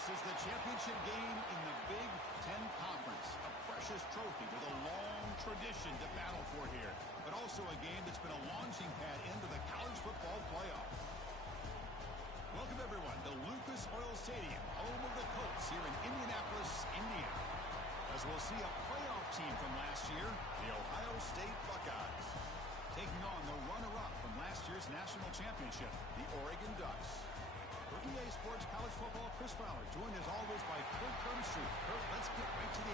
This is the championship game in the Big Ten Conference. A precious trophy with a long tradition to battle for here. But also a game that's been a launching pad into the college football playoff. Welcome, everyone, to Lucas Oil Stadium, home of the Colts here in Indianapolis, Indiana. As we'll see a playoff team from last year, the Ohio State Buckeyes, taking on the runner-up from last year's national championship, the Oregon Ducks. For EA Sports College Football, Chris Fowler, joined as always by Kurt Kermstreet. Kurt, let's get right to the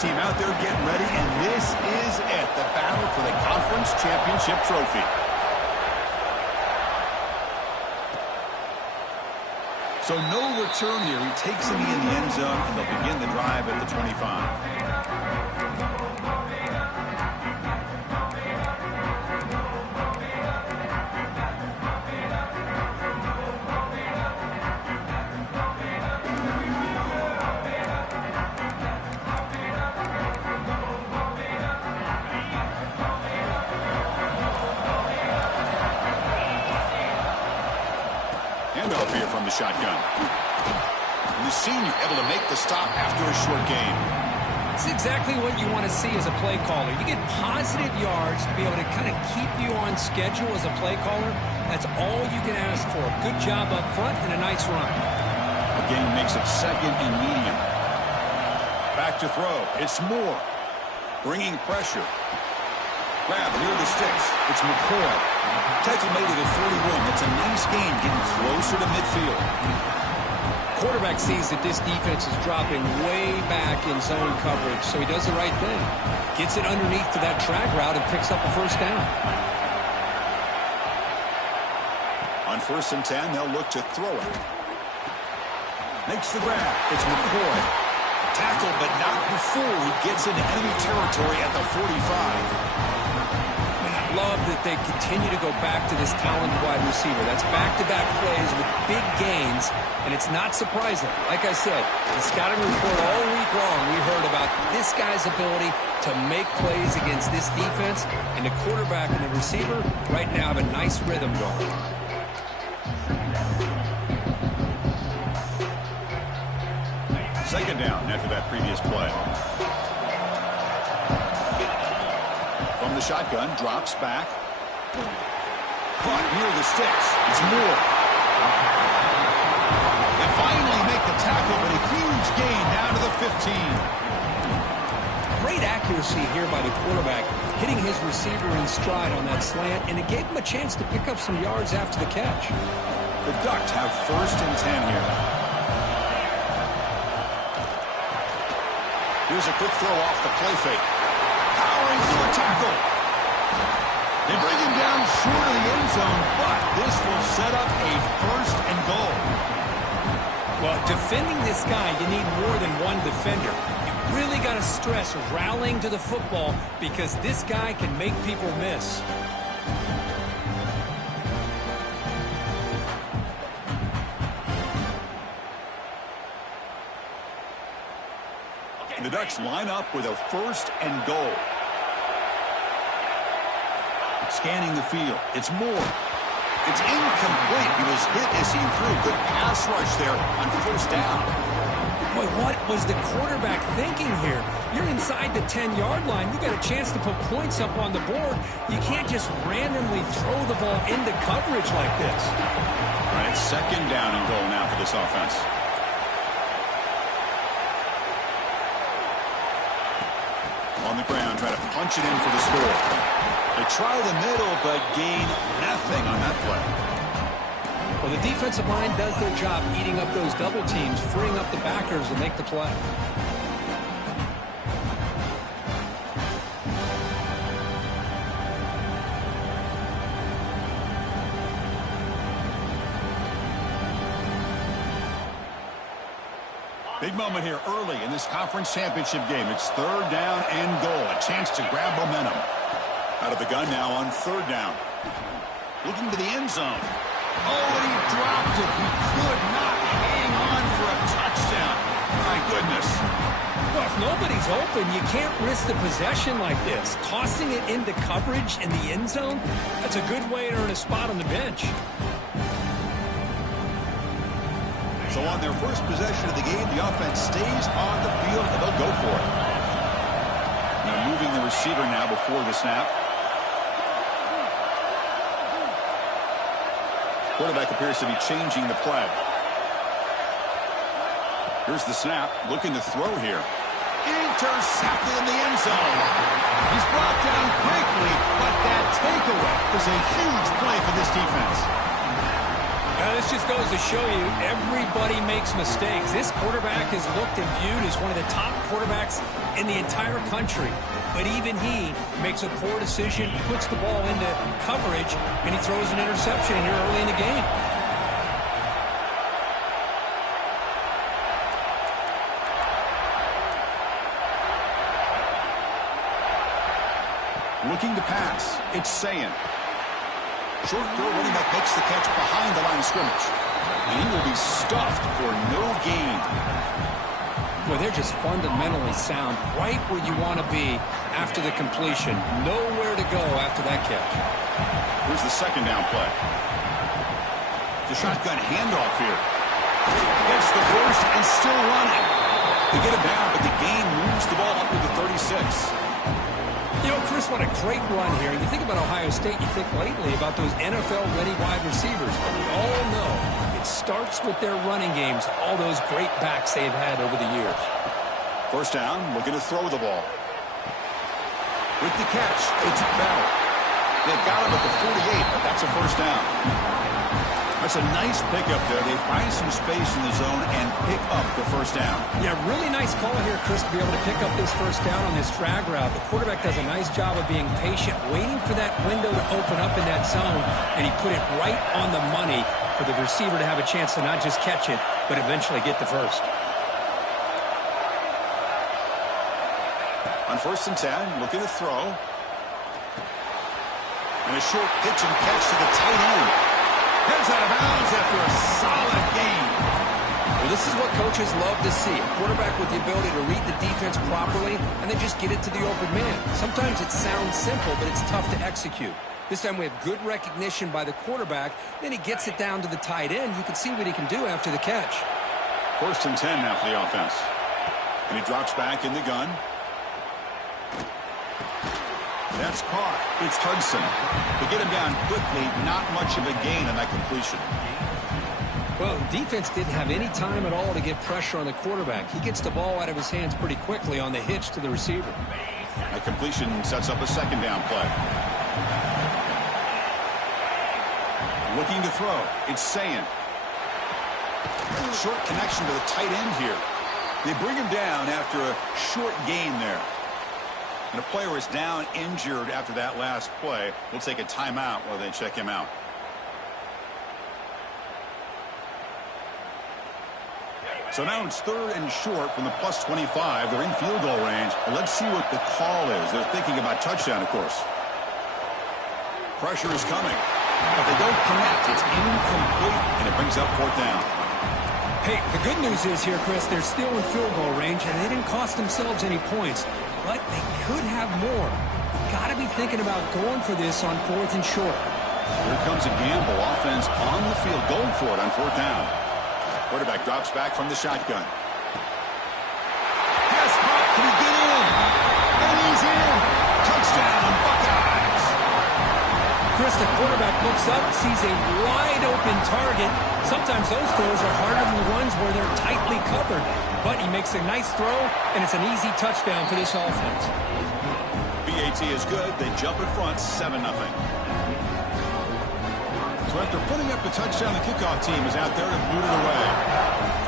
team out there getting ready, and this is it, the battle for the conference championship trophy. So no return here. He takes it in the end zone, and they'll begin the drive at the 25. Handoff here from the shotgun. And the senior able to make the stop after a short gain. It's exactly what you want to see as a play caller. You get positive yards to be able to kind of keep you on schedule as a play caller. That's all you can ask for. Good job up front and a nice run. The game makes it second and medium. Back to throw. It's Moore. Bringing pressure. Grab near the sticks. It's McCoy. Tackle made it at 41. That's a nice gain, getting closer to midfield. Quarterback sees that this defense is dropping way back in zone coverage, so he does the right thing. Gets it underneath to that drag route and picks up a first down. On 1st and 10, they'll look to throw it. Makes the grab. It's McCoy. Tackled, but not before he gets into enemy territory at the 45. Love that they continue to go back to this talented wide receiver. That's back-to-back plays with big gains, and it's not surprising. Like I said, the scouting report all week long, we heard about this guy's ability to make plays against this defense, and the quarterback and the receiver right now have a nice rhythm going. Second down after that previous play. From the shotgun, drops back. Caught near the sticks. It's Moore. They finally make the tackle, but a huge gain down to the 15. Great accuracy here by the quarterback, hitting his receiver in stride on that slant, and it gave him a chance to pick up some yards after the catch. The Ducks have 1st and 10 here. Here's a quick throw off the play fake. Powering through a tackle. They bring him down short of the end zone, but this will set up a 1st and goal. Well, defending this guy, you need more than one defender. You really got to stress rallying to the football because this guy can make people miss. The Ducks line up with a 1st and goal. Scanning the field. It's Moore. It's incomplete. He was hit as he threw. Good pass rush there on 1st down. Boy, what was the quarterback thinking here? You're inside the 10-yard line. You got a chance to put points up on the board. You can't just randomly throw the ball into coverage like this. All right, 2nd down and goal now for this offense. On the ground, try to punch it in for the score. They try the middle, but gain nothing on that play. Well, the defensive line does their job eating up those double teams, freeing up the backers to make the play. Big moment here early in this conference championship game. It's third down and goal. A chance to grab momentum. Out of the gun now on third down. Looking to the end zone. Oh, and he dropped it. He could not hang on for a touchdown. My goodness. Well, if nobody's open, you can't risk the possession like this. Tossing it into coverage in the end zone, that's a good way to earn a spot on the bench. So on their first possession of the game, the offense stays on the field, and they'll go for it. Now moving the receiver now before the snap. Quarterback appears to be changing the play. Here's the snap, looking to throw here. Intercepted in the end zone. He's brought down quickly, but that takeaway is a huge play for this defense. This just goes to show you everybody makes mistakes. This quarterback is looked and viewed as one of the top quarterbacks in the entire country. But even he makes a poor decision, puts the ball into coverage, and he throws an interception here early in the game. Looking to pass. It's Sayin. Short throw, running back makes the catch behind the line of scrimmage. And he will be stuffed for no gain. Well, they're just fundamentally sound, right where you want to be after the completion. Nowhere to go after that catch. Here's the second down play. The shotgun handoff here. Gets the first and still running. They get him down, but the gain moves the ball up to the 36. You know, Chris, what a great run here. You think about Ohio State, you think lately about those NFL-ready wide receivers. But we all know it starts with their running games, all those great backs they've had over the years. First down, looking to throw the ball. With the catch, it's Bell. They've got him at the 48, but that's a first down. That's a nice pickup there. They find some space in the zone and pick up the first down. Yeah, really nice call here, Chris, to be able to pick up this first down on this drag route. The quarterback does a nice job of being patient, waiting for that window to open up in that zone, and he put it right on the money for the receiver to have a chance to not just catch it, but eventually get the first. On 1st and 10, looking to throw. And a short pitch and catch to the tight end. Heads out of bounds after a solid game. Well, this is what coaches love to see. A quarterback with the ability to read the defense properly and then just get it to the open man. Sometimes it sounds simple, but it's tough to execute. This time we have good recognition by the quarterback. Then he gets it down to the tight end. You can see what he can do after the catch. 1st and 10 now for the offense. And he drops back in the gun. That's caught. It's Hudson. To get him down quickly, not much of a gain on that completion. Well, defense didn't have any time at all to get pressure on the quarterback. He gets the ball out of his hands pretty quickly on the hitch to the receiver. That completion sets up a second down play. Looking to throw. It's Sayin. Short connection to the tight end here. They bring him down after a short gain there. And a player is down injured after that last play. We'll take a timeout while they check him out. So now it's 3rd and short from the plus 25. They're in field goal range. And let's see what the call is. They're thinking about touchdown, of course. Pressure is coming. But they don't connect. It's incomplete, and it brings up 4th down. Hey, the good news is here, Chris, they're still in field goal range, and they didn't cost themselves any points. But they could have more. Got to be thinking about going for this on 4th and short. Here comes a gamble. Offense on the field, going for it on 4th down. Quarterback drops back from the shotgun. Pass caught. Can he get in? And he's in. Touchdown, Buckeyes. Chris, the quarterback looks up, sees a wide-open target. Sometimes those throws are harder than the ones where they're tightly covered. But he makes a nice throw, and it's an easy touchdown for this offense. BAT is good. They jump in front, 7-0. So after putting up the touchdown, the kickoff team is out there to boot it away.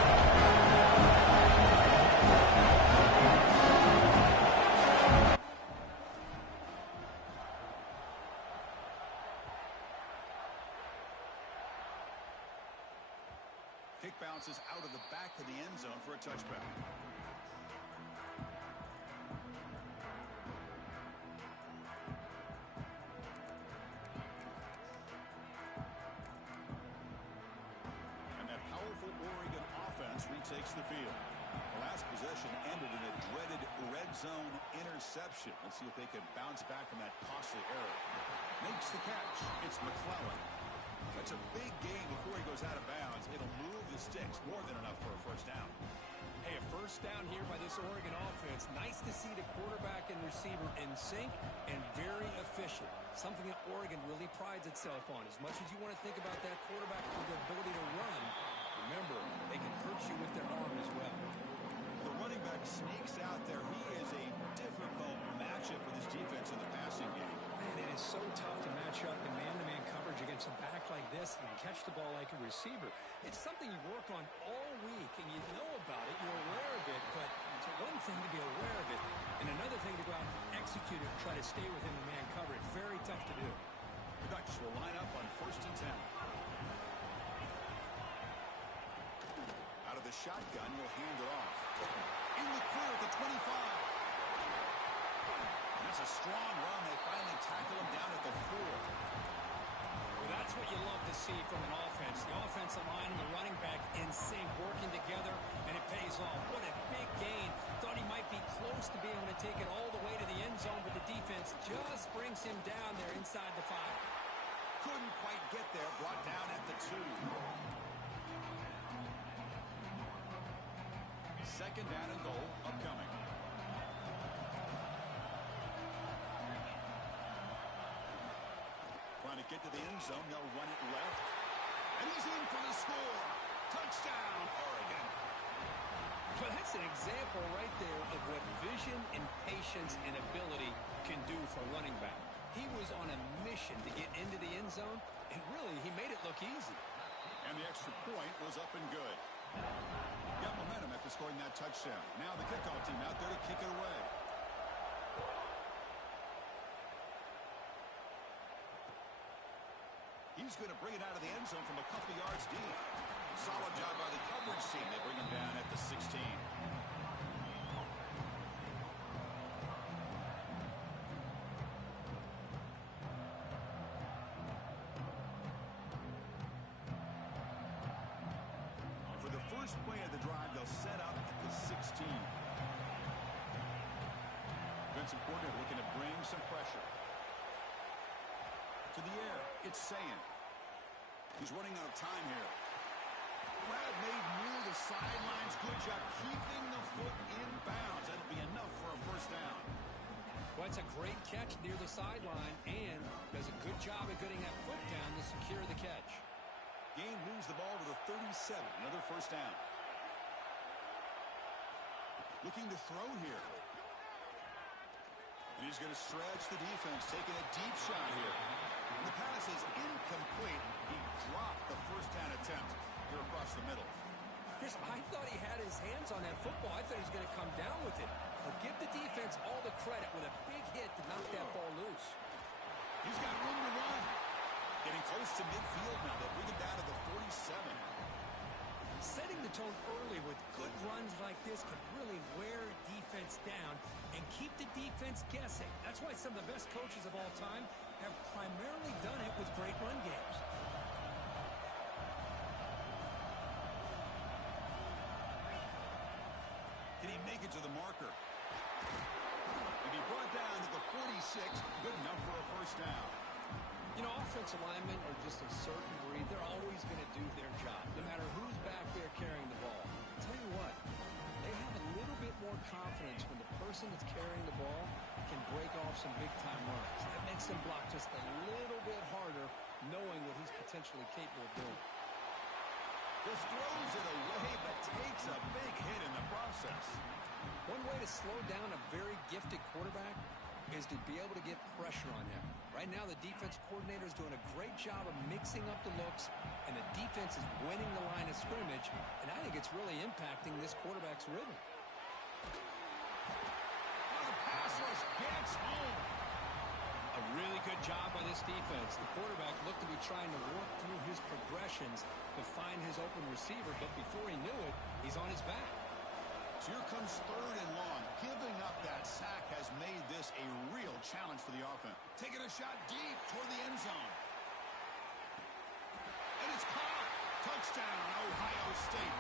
Kick bounces out of the back of the end zone for a touchback. And that powerful Oregon offense retakes the field. The last possession ended in a dreaded red zone interception. Let's see if they can bounce back from that costly error. Makes the catch. It's McClellan. That's a big gain before he goes out of bounds. It'll move the sticks more than enough for a first down. Hey, a first down here by this Oregon offense. Nice to see the quarterback and receiver in sync and very efficient. Something that Oregon really prides itself on. As much as you want to think about that quarterback with the ability to run, remember, they can hurt you with their arm as well. The running back sneaks out there. He is a difficult matchup for this defense in the passing game. Man, it is so tough to match up in man-to-man coverage against a back like this and catch the ball like a receiver. It's something you work on all week, and you know about it, you're aware of it, but it's one thing to be aware of it, and another thing to go out and execute it and try to stay within the man coverage. Very tough to do. The Dutch will line up on 1st and 10. Out of the shotgun, he'll hand it off. In the clear at the 25. That's a strong run. They finally tackle him down at the 4. Well, that's what you love to see from an offense. The offensive line and the running back in sync, working together, and it pays off. What a big gain. Thought he might be close to being able to take it all the way to the end zone, but the defense just brings him down there inside the 5. Couldn't quite get there. Brought down at the 2. 2nd down and goal upcoming. Trying to get to the end zone. They'll run it left. And he's in for the score. Touchdown, Oregon. Well, that's an example right there of what vision and patience and ability can do for a running back. He was on a mission to get into the end zone, and really, he made it look easy. And the extra point was up and good. Got momentum after scoring that touchdown. Now the kickoff team out there to kick it away. He's going to bring it out of the end zone from a couple yards deep. Solid job by the coverage team. They bring him down at the 16. For the first play of the drive, they'll set up at the 16. Defensive coordinator looking to bring some pressure. To the air, it's Sayin. He's running out of time here. Grab made near the sidelines. Good job keeping the foot in bounds. That'll be enough for a first down. Well, it's a great catch near the sideline and does a good job of getting that foot down to secure the catch. Gain moves the ball to the 37. Another first down. Looking to throw here. And he's going to stretch the defense, taking a deep shot here. The pass is incomplete. He dropped the first down attempt here across the middle. Chris, I thought he had his hands on that football. I thought he was going to come down with it. But give the defense all the credit with a big hit to knock that ball loose. He's got room to run. Getting close to midfield now. They'll bring it down to the 47. Setting the tone early with good runs like this can really wear defense down and keep the defense guessing. That's why some of the best coaches of all time have primarily done it with great run games. Can he make it to the marker? And he brought down to the 46. Good enough for a first down. You know, offensive linemen are just a certain breed. They're always going to do their job, no matter who's back there carrying the ball. I'll tell you what, they have a little bit more confidence when the person that's carrying the ball can break off some big-time runs. That makes them block just a little bit harder, knowing what he's potentially capable of doing. Just throws it away, but takes a big hit in the process. One way to slow down a very gifted quarterback is to be able to get pressure on him. Right now, the defense coordinator is doing a great job of mixing up the looks, and the defense is winning the line of scrimmage, and I think it's really impacting this quarterback's rhythm. The pass rush gets home. A really good job by this defense. The quarterback looked to be trying to work through his progressions to find his his open receiver, but before he knew it, he's on his back. So here comes 3rd and long. Giving up that sack has made this a real challenge for the offense. Taking a shot deep toward the end zone. And it's caught. Touchdown, Ohio State.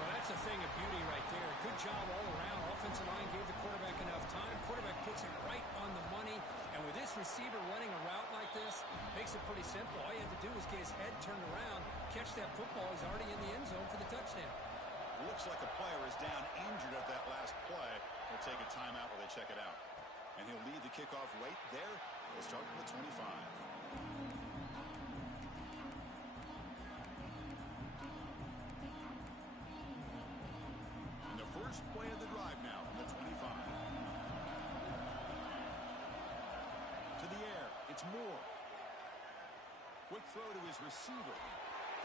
Well, that's a thing of beauty right there. Good job all around. Offensive line gave the quarterback enough time. Quarterback puts it right on the money. And with this receiver running a route like this, makes it pretty simple. All you have to do is get his head turned around, catch that football. He's already in the end zone for the touchdown. Looks like a player is down injured at that last play. They'll take a timeout while they check it out. And he'll lead the kickoff right there. They'll start from the 25. And the first play of the drive now from the 25. To the air. It's Moore. Quick throw to his receiver.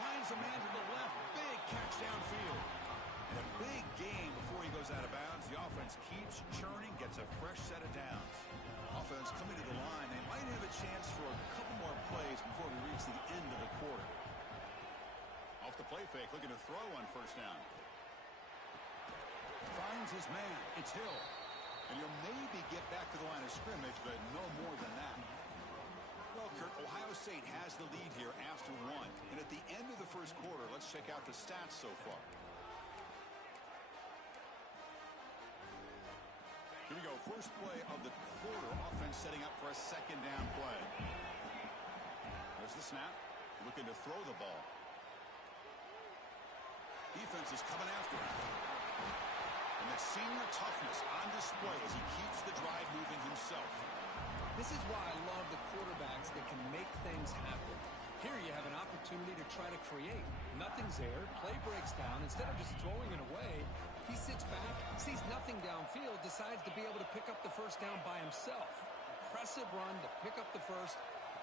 Finds a man to the left. Big catch downfield. And a big gain before he goes out of bounds. The offense keeps churning, gets a fresh set of downs. Offense coming to the line. They might have a chance for a couple more plays before we reach the end of the quarter. Off the play fake, looking to throw on 1st down. Finds his man. It's Hill. And he'll maybe get back to the line of scrimmage, but no more than that. Well, Kurt, Ohio State has the lead here after 1. And at the end of the first quarter, let's check out the stats so far. Here we go. First play of the quarter. Offense setting up for a 2nd down play. There's the snap. Looking to throw the ball. Defense is coming after him. And that senior toughness on display as he keeps the drive moving himself. This is why I love the quarterbacks that can make things happen. Here you have an opportunity to try to create. Nothing's there. Play breaks down. Instead of just throwing it away, he sits back, sees nothing downfield, decides to be able to pick up the 1st down by himself. Impressive run to pick up the 1st,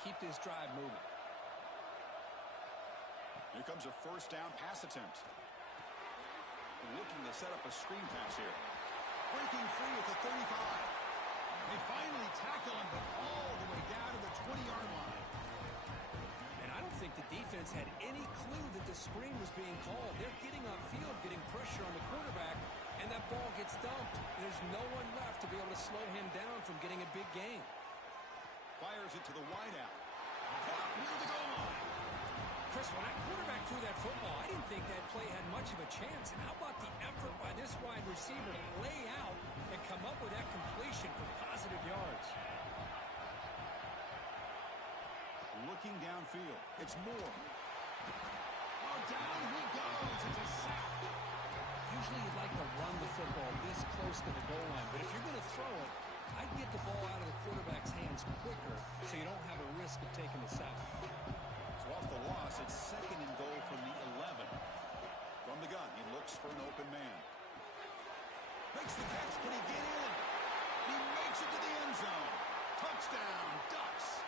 keep this drive moving. Here comes a 1st down pass attempt. Looking to set up a screen pass here. Breaking free at the 35. They finally tackle him, but all the way down to the 20-yard line. And I don't think the defense had any clue that the screen was being called. They're getting upfield, getting pressure on the quarterback, and that ball gets dumped. There's no one left to be able to slow him down from getting a big gain. Fires it to the wideout. Caught near the goal line. Chris, when that quarterback threw that football, I didn't think that play had much of a chance. And how about the effort by this wide receiver to lay out and come up with that completion for positive yards? Looking downfield. It's Moore. Oh, down he goes. It's a sack. Usually you'd like to run the football this close to the goal line. But if you're going to throw it, I'd get the ball out of the quarterback's hands quicker so you don't have a risk of taking the sack. Off the loss, it's 2nd and goal from the 11. From the gun, he looks for an open man. Makes the catch. Can he get in? He makes it to the end zone. Touchdown, Ducks.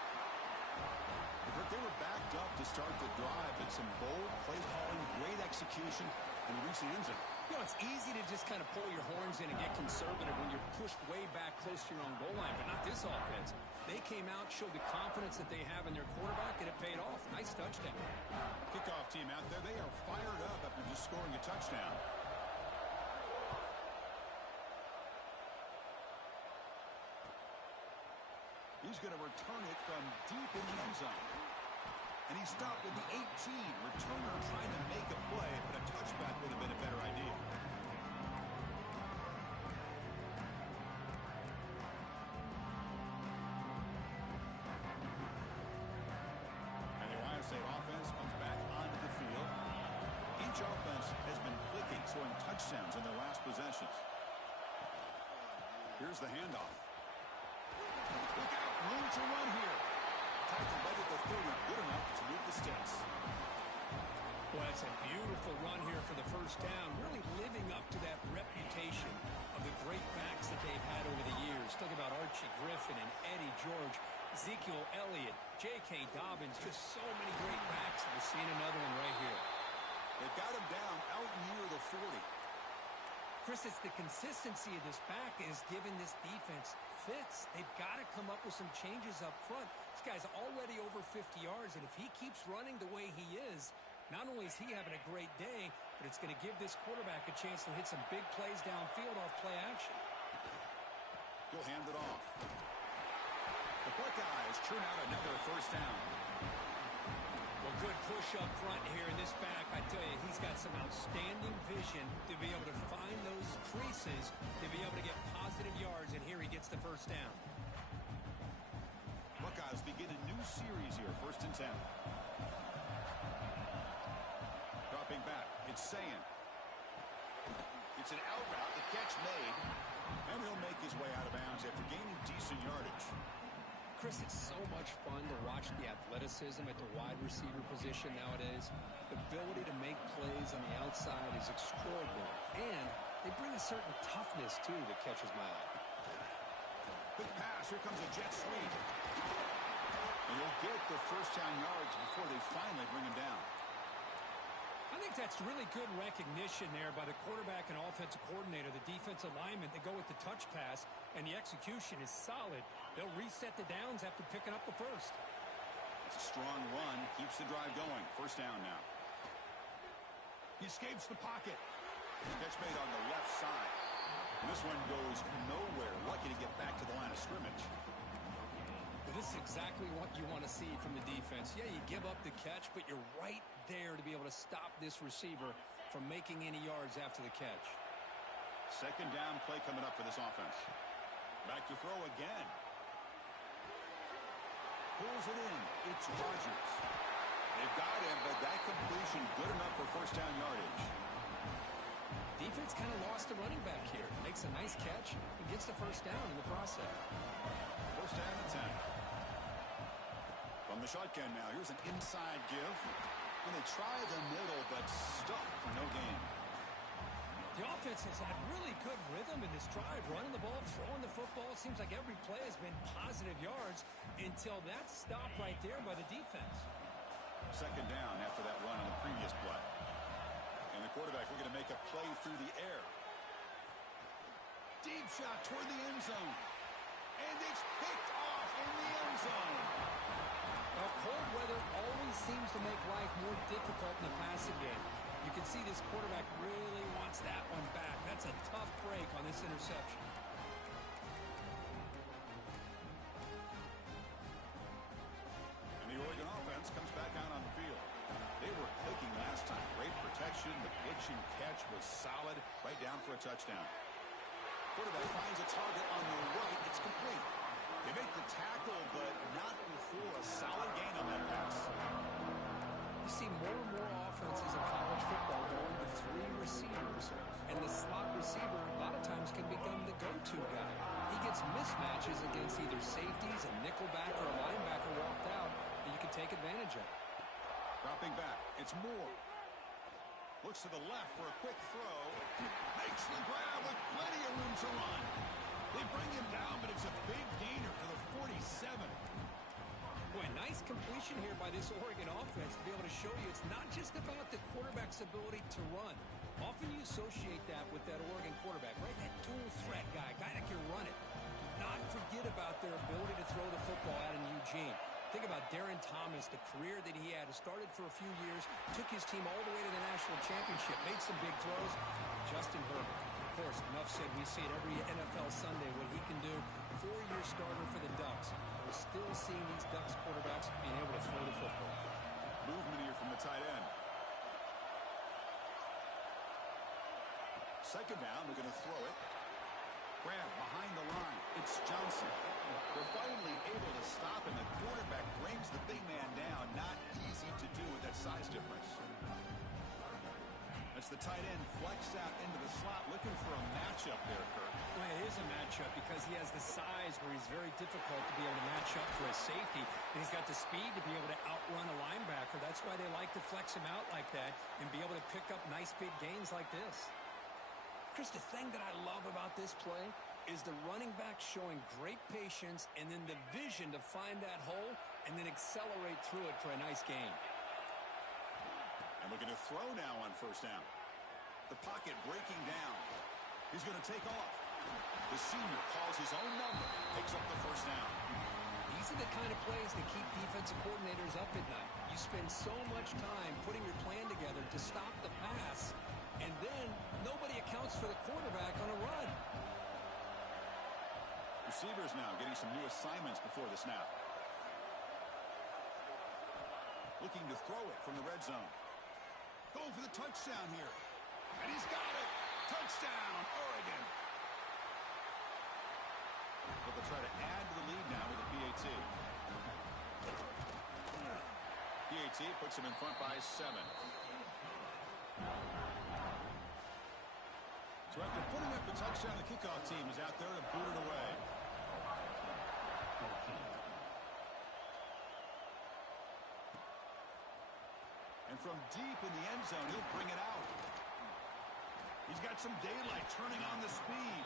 They were backed up to start the drive, but some bold play calling, great execution, and reach the end zone. You know, it's easy to just kind of pull your horns in and get conservative when you're pushed way back close to your own goal line, but not this offense. They came out, showed the confidence that they have in their quarterback, and it paid off. Nice touchdown. Kickoff team out there. They are fired up after just scoring a touchdown. He's going to return it from deep in the end zone. And he stopped with the 18. Returner trying to make a play, but a touchback would have been a better idea. And the Ohio State offense comes back onto the field. Each offense has been clicking, scoring touchdowns in their last possessions. Here's the handoff. Look out, room to run here. Time to let it the 30, good enough to move the sticks. Well, it's a beautiful run here for the 1st down, really living up to that reputation of the great backs that they've had over the years. Talk about Archie Griffin and Eddie George, Ezekiel Elliott, J.K. Dobbins, just so many great backs. We're seeing another one right here. They've got him down out near the 40. Chris, it's the consistency of this back is giving this defense fits. They've got to come up with some changes up front. This guy's already over 50 yards, and if he keeps running the way he is, Not only is he having a great day, but it's going to give this quarterback a chance to hit some big plays downfield off play action. He'll hand it off. The Buckeyes churn out another first down. Well, good push up front here in this back. I tell you, he's got some outstanding vision to be able to find those creases, to be able to get positive yards, and here he gets the first down. Buckeyes begin a new series here, 1st and 10. Dropping back, it's Sayin. It's an out route, the catch made, and he'll make his way out of bounds after gaining decent yardage. Chris, it's so much fun to watch the athleticism at the wide receiver position nowadays. The ability to make plays on the outside is extraordinary, and they bring a certain toughness, too, that catches my eye. Quick pass, here comes a jet sweep. And he'll get the first down yards before they finally bring him down. I think that's really good recognition there by the quarterback and offensive coordinator, the defensive lineman. They go with the touch pass, and the execution is solid. They'll reset the downs after picking up the first. It's a strong run, keeps the drive going. First down now. He escapes the pocket. Catch made on the left side. And this one goes nowhere. Lucky to get back to the line of scrimmage. This is exactly what you want to see from the defense. Yeah, you give up the catch, but you're right there to be able to stop this receiver from making any yards after the catch. Second down play coming up for this offense. Back to throw again. Pulls it in. It's Rodgers. They've got him, but that completion good enough for first down yardage. Defense kind of lost the running back here. Makes a nice catch and gets the first down in the process. First down and 10. From the shotgun now, here's an inside give. And they try the middle, but stuck for no gain. The offense has had really good rhythm in this drive, running the ball, throwing the football. Seems like every play has been positive yards until that stop right there by the defense. Second down after that run on the previous play. And the quarterback looking to make a play through the air. Deep shot toward the end zone. And it's picked off in the end zone. Well, cold weather always seems to make life more difficult in the passing game. You can see this quarterback really wants that one back. That's a tough break on this interception. And the Oregon offense comes back out on the field. They were clicking last time. Great protection. The pitch and catch was solid. Right down for a touchdown. Quarterback finds a target on the right. It's complete. They make the tackle, but not before a solid gain on that pass. You see more and more offenses in college football going with 3 receivers, and the slot receiver a lot of times can become the go-to guy. He gets mismatches against either safeties, a nickelback, or a linebacker walked out, and you can take advantage of it. Dropping back, it's Moore. Looks to the left for a quick throw. Makes the grab with plenty of room to run. They bring him down, but it's a big gainer to the 47. Boy, nice completion here by this Oregon offense to be able to show you it's not just about the quarterback's ability to run. Often you associate that with that Oregon quarterback, right? That dual threat guy that can run it. Do not forget about their ability to throw the football out in Eugene. Think about Darren Thomas, the career that he had. Started for a few years, took his team all the way to the national championship, made some big throws. Justin Herbert. Of course, enough said, we see it every NFL Sunday what he can do. 4-year starter for the Ducks. We're still seeing these Ducks quarterbacks being able to throw the football. Movement here from the tight end. Second down, they're going to throw it. Grab behind the line. It's Johnson. They're finally able to stop, and the quarterback brings the big man down. Not easy to do with that size difference. That's the tight end flexed out into the slot, looking for a matchup there, Kirk. Well, it is a matchup because he has the size where he's very difficult to be able to match up for a safety. And he's got the speed to be able to outrun a linebacker. That's why they like to flex him out like that and be able to pick up nice big gains like this. Chris, the thing that I love about this play is the running back showing great patience and then the vision to find that hole and then accelerate through it for a nice gain. And looking to throw now on first down. The pocket breaking down. He's going to take off. The senior calls his own number, picks up the first down. These are the kind of plays that keep defensive coordinators up at night. You spend so much time putting your plan to stop the pass, and then nobody accounts for the quarterback on a run. Receivers now getting some new assignments before the snap. Looking to throw it from the red zone. Going for the touchdown here. And he's got it. Touchdown, Oregon. But they'll try to add to the lead now with a PAT. PAT puts him in front by 7. So after putting up the touchdown, the kickoff team is out there to boot it away. And from deep in the end zone, he'll bring it out. He's got some daylight turning on the speed.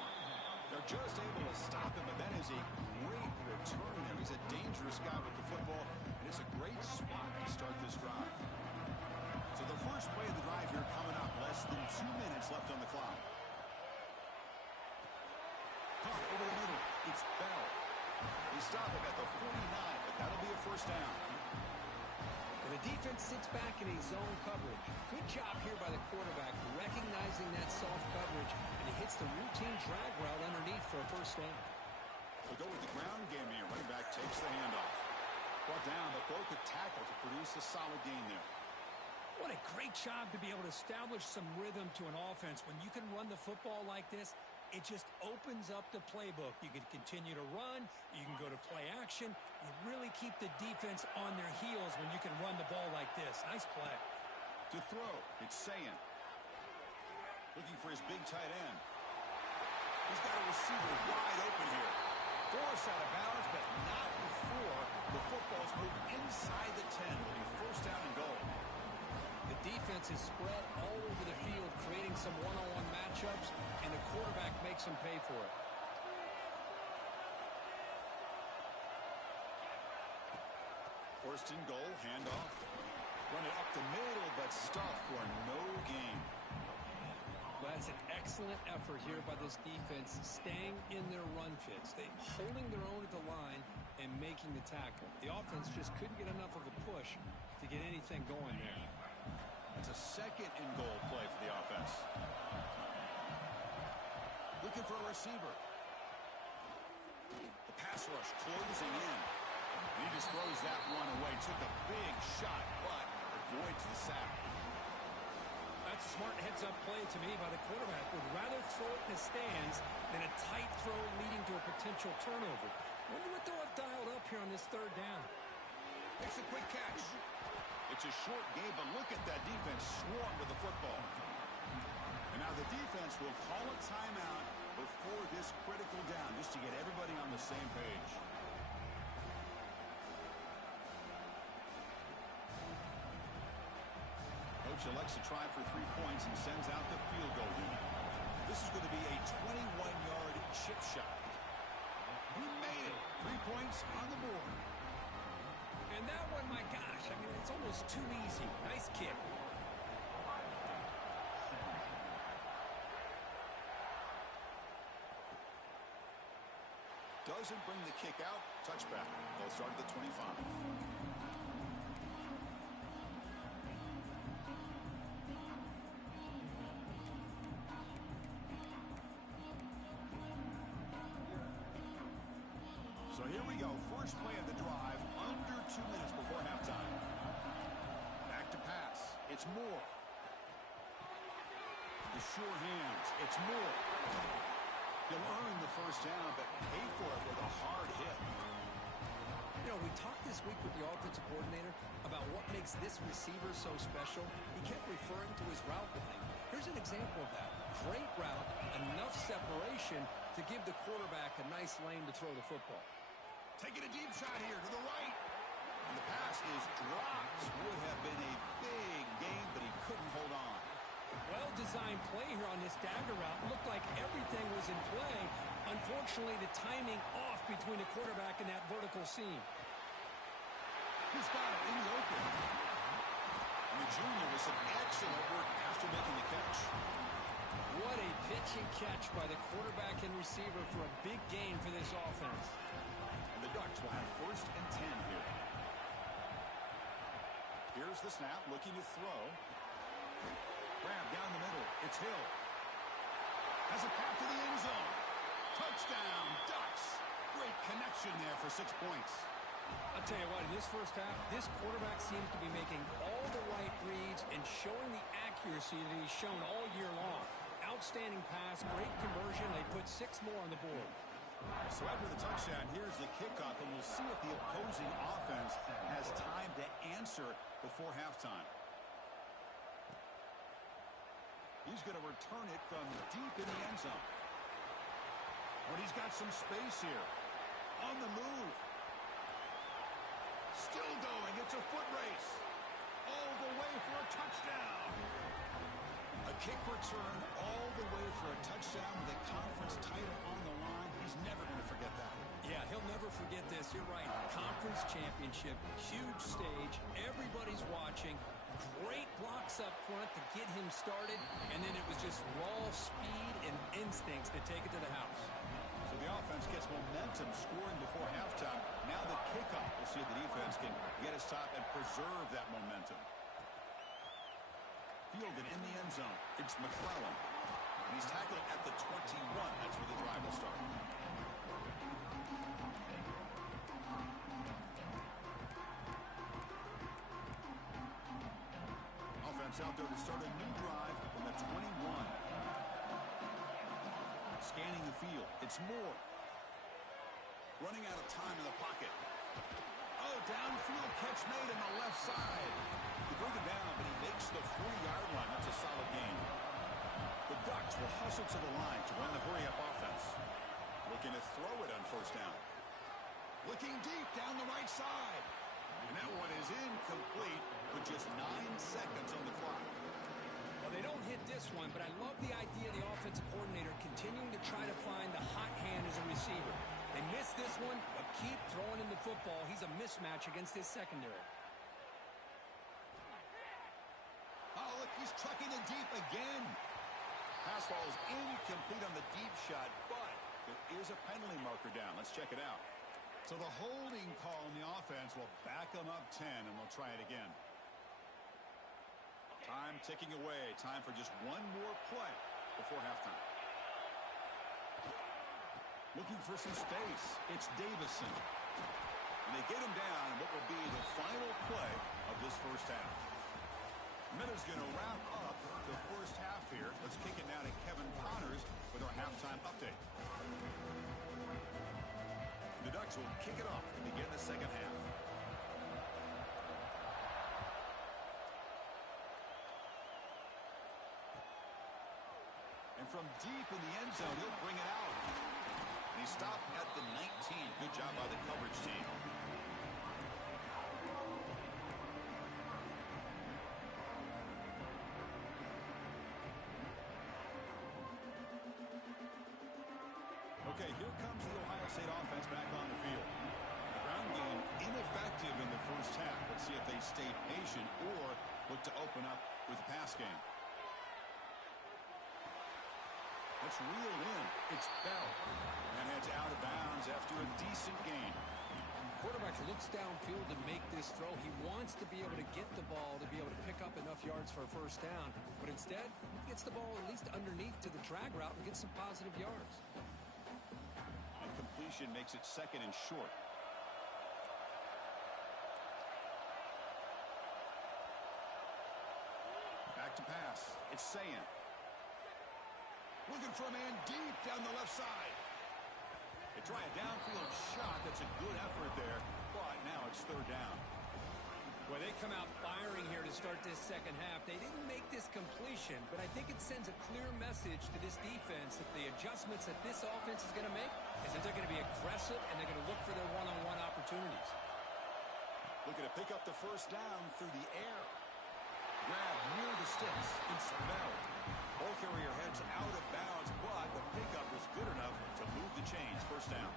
They're just able to stop him, but that is a great return there. He's a dangerous guy with the football, and it's a great spot to start this drive. So the first play of the drive here coming up, less than 2 minutes left on the clock. Over the middle, it's Bell. They stop him at the 49, but that'll be a first down. And the defense sits back in a zone coverage. Good job here by the quarterback, recognizing that soft coverage, and he hits the routine drag route underneath for a first down. We'll go with the ground game here. Running back takes the handoff. Brought down, but broke the tackle to produce a solid gain there. What a great job to be able to establish some rhythm to an offense. When you can run the football like this, it just opens up the playbook. You can continue to run. You can go to play action. You really keep the defense on their heels when you can run the ball like this. Nice play. To throw, it's Sayin. Looking for his big tight end. He's got a receiver wide open here. Forced out of bounds, but not before the football's moved inside the 10. It'll be first down and goal. The defense is spread all over the field, creating some one-on-one matchups, and the quarterback makes them pay for it. First and goal, handoff. Run it up the middle, but stuffed for no gain. That's an excellent effort here by this defense, staying in their run fits. They're holding their own at the line and making the tackle. The offense just couldn't get enough of a push to get anything going there. It's a second and goal play for the offense. Looking for a receiver. The pass rush closing in. And he just throws that one away. Took a big shot, but avoids the sack. That's a smart heads-up play to me by the quarterback. Would rather throw it in the stands than a tight throw leading to a potential turnover. Wonder what they'll have dialed up here on this third down. Makes a quick catch. It's a short game, but look at that defense swarm with the football. And now the defense will call a timeout before this critical down, just to get everybody on the same page. Coach elects to try for 3 points and sends out the field goal unit. This is going to be a 21-yard chip shot. He made it. 3 points on the board. And that one, my gosh, I mean, it's almost too easy. Nice kick. Doesn't bring the kick out. Touchback. They'll start at the 25. So here we go. First play of the drive. Under 2 minutes before halftime. Back to pass. It's Moore. The sure hands. It's Moore. He'll earn the first down, but pay for it with a hard hit. You know, we talked this week with the offensive coordinator about what makes this receiver so special. He kept referring to his route running. Here's an example of that. Great route, enough separation to give the quarterback a nice lane to throw the football. Taking a deep shot here to the right. And the pass is dropped. Would have been a big gain, but he couldn't hold on. Well-designed play here on this dagger route. Looked like everything was in play. Unfortunately, the timing off between the quarterback and that vertical seam. He's got it in the open. And the junior with some excellent work after making the catch. What a pitch and catch by the quarterback and receiver for a big gain for this offense. And the Ducks will have first and 10 here. Here's the snap, looking to throw. It's Hill. Has a path to the end zone. Touchdown, Ducks. Great connection there for 6 points. I'll tell you what, in this first half, this quarterback seems to be making all the right reads and showing the accuracy that he's shown all year long. Outstanding pass, great conversion. They put 6 more on the board. So after the touchdown, here's the kickoff, and we'll see if the opposing offense has time to answer before halftime. He's going to return it from deep in the end zone. But he's got some space here. On the move. Still going. It's a foot race. All the way for a touchdown. A kick return all the way for a touchdown with a conference title on the line. He's never going to forget that. Yeah, he'll never forget this. You're right. Conference championship, huge stage. Everybody's watching. Great blocks up front to get him started. And then it was just raw speed and instincts to take it to the house. So the offense gets momentum scoring before halftime. Now the kickoff. We'll see if the defense can get a stop and preserve that momentum. Fielded in the end zone. It's McClellan. And he's tackled at the 21. That's where the drive will start. Offense out there to start a new drive from the 21. Scanning the field. It's Moore. Running out of time in the pocket. Oh, downfield catch made on the left side. He bring it down, but he makes the 40-yard line. That's a solid gain. The Ducks will hustle to the line to run the hurry-up offense. Looking to throw it on first down. Looking deep down the right side. And that one is incomplete with just 9 seconds on the clock. Well, they don't hit this one, but I love the idea of the offensive coordinator continuing to try to find the hot hand as a receiver. They missed this one, but keep throwing him the football. He's a mismatch against his secondary. Oh, look, he's trucking it deep again. Pass ball is incomplete on the deep shot, but there is a penalty marker down. Let's check it out. So the holding call on the offense will back them up 10, and they'll try it again. Time ticking away. Time for just one more play before halftime. Looking for some space. It's Davison. And they get him down in what will be the final play of this first half. Miller's going to wrap up the first half here. Let's kick it now to Kevin Connors with our halftime update. The Ducks will kick it off to begin the second half. And from deep in the end zone, he'll bring it out. And he stopped at the 19. Good job by the coverage team. Okay, here comes the Ohio State offense back on the field. The ground game ineffective in the first half. Let's see if they stay patient or look to open up with the pass game. Let's reel in. It's Bell. And heads out of bounds after a decent gain. Quarterback looks downfield to make this throw. He wants to be able to get the ball to be able to pick up enough yards for a first down. But instead, he gets the ball at least underneath to the drag route and gets some positive yards. And completion makes it second and short. Back to pass. It's Sayan. Looking for a man deep down the left side. They try a downfield shot. That's a good effort there, but now it's third down. Well, they come out firing here to start this second half. They didn't make this completion, but I think it sends a clear message to this defense that the adjustments that this offense is going to make is that they're going to be aggressive and they're going to look for their one-on-one opportunities. Looking to pick up the first down through the air. Grab near the sticks. It's Bell. Ball carrier heads out of bounds, but the pickup was good enough to move the chains. First down.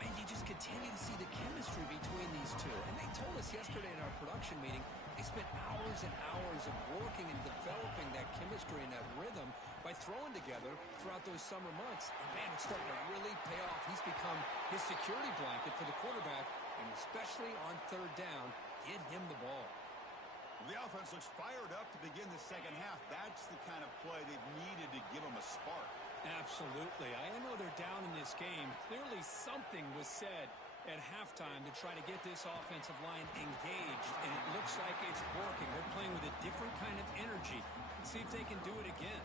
And you just continue to see the chemistry between these two. And they told us yesterday in our production meeting, they spent hours and hours of working and developing that chemistry and that rhythm by throwing together throughout those summer months. And, man, it's starting to really pay off. He's become his security blanket for the quarterback, and especially on third down, get him the ball. The offense looks fired up to begin the second half. That's the kind of play they've needed to give them a spark. Absolutely. I know they're down in this game. Clearly something was said at halftime to try to get this offensive line engaged, and it looks like it's working. They're playing with a different kind of energy. Let's see if they can do it again.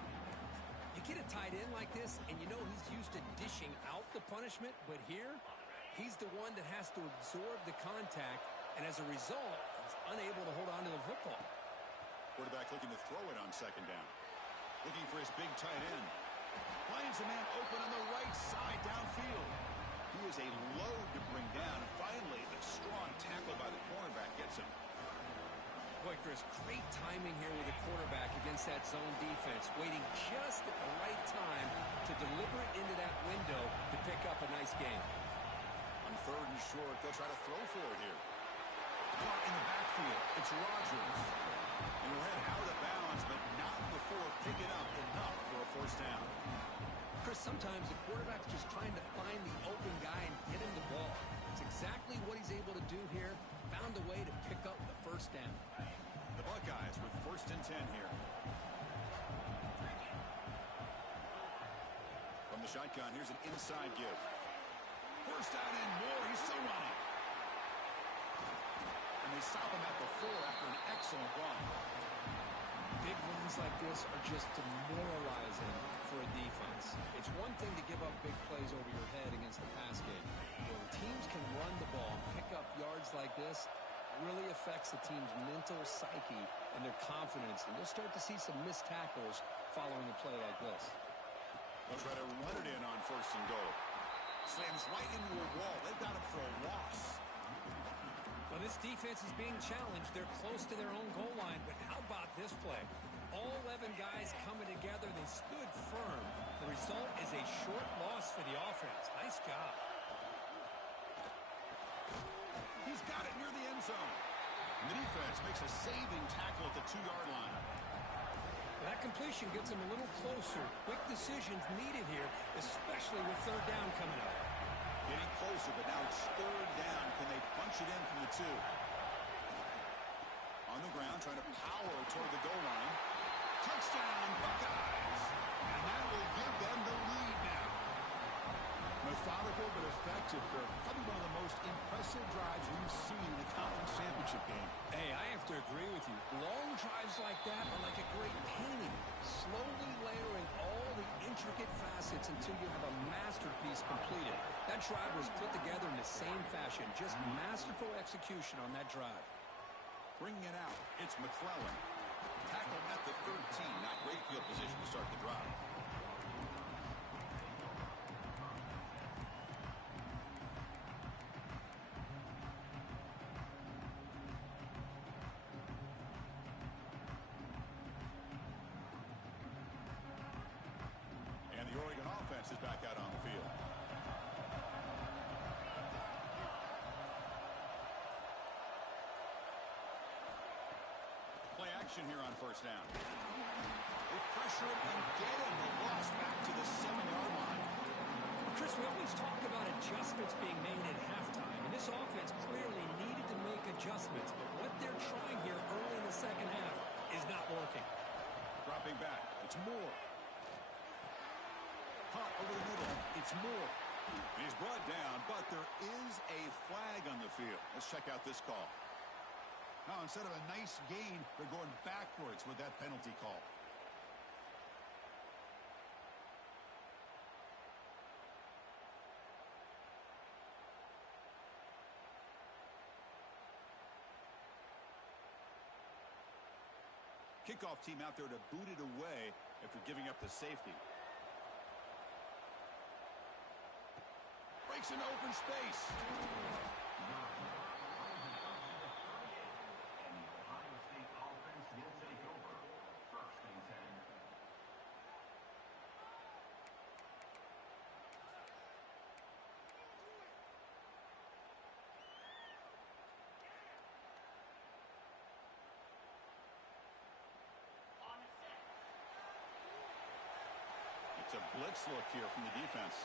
You get a tight end like this, and you know he's used to dishing out the punishment, but here, he's the one that has to absorb the contact, and as a result, he's unable to hold on to the football. Quarterback looking to throw it on second down. Looking for his big tight end. Finds a man open on the right side downfield. He is a load to bring down. And finally, a strong tackle by the cornerback gets him. Boy, Chris, great timing here with the quarterback against that zone defense, waiting just at the right time to deliver it into that window to pick up a nice gain. On third and short, they'll try to throw for it here. Caught in the backfield. It's Rodgers. And we're headed out of bounds, but not before picking up enough for a first down. Chris, sometimes the quarterback's just trying to find the open guy and get him the ball. It's exactly what he's able to do here. Found a way to pick up the first down. The Buckeyes with 1st and 10 here. From the shotgun, here's an inside give. First down and more. He's still running. And they stop him at the 4 after an excellent run. Big runs like this are just demoralizing for a defense. It's one thing to give up big plays over your head against the pass game. When teams can run the ball, pick up yards like this, really affects the team's mental psyche and their confidence. And you'll start to see some missed tackles following a play like this. They'll try to run it in on 1st and goal. Slams right into a wall. They've got him for a loss. Well, this defense is being challenged. They're close to their own goal line, but how about this play? All 11 guys coming together. They stood firm. The result is a short loss for the offense. Nice job. He's got it near the end zone. And the defense makes a saving tackle at the 2-yard line. That completion gets them a little closer. Quick decisions needed here, especially with third down coming up. Getting closer, but now it's third down. Can they punch it in from the 2? On the ground, trying to power toward the goal line. Touchdown, Buckeyes! And that will give them the lead now. Methodical but effective. Probably one of the most impressive drives we've seen in a conference championship game. Hey, I have to agree with you. Long drives like that are like a great painting. Slowly layering all the intricate facets until you have a masterpiece completed. That drive was put together in the same fashion. Just masterful execution on that drive. Bringing it out, it's McClellan. Tackle at the 13. Not great field position to start the drive. And the Oregon offense is back out on the field. Play action here on 1st down. They pressure him and get him. The loss back to the 7-yard line. Chris, we always talk about adjustments being made at halftime, and this offense clearly needed to make adjustments, but what they're trying here early in the second half is not working. Dropping back. It's Moore. Caught over the middle. It's Moore. And he's brought down, but there is a flag on the field. Let's check out this call. Now, instead of a nice gain, they're going backwards with that penalty call. Kickoff team out there to boot it away after giving up the safety. Breaks into open space. It's a blitz look here from the defense.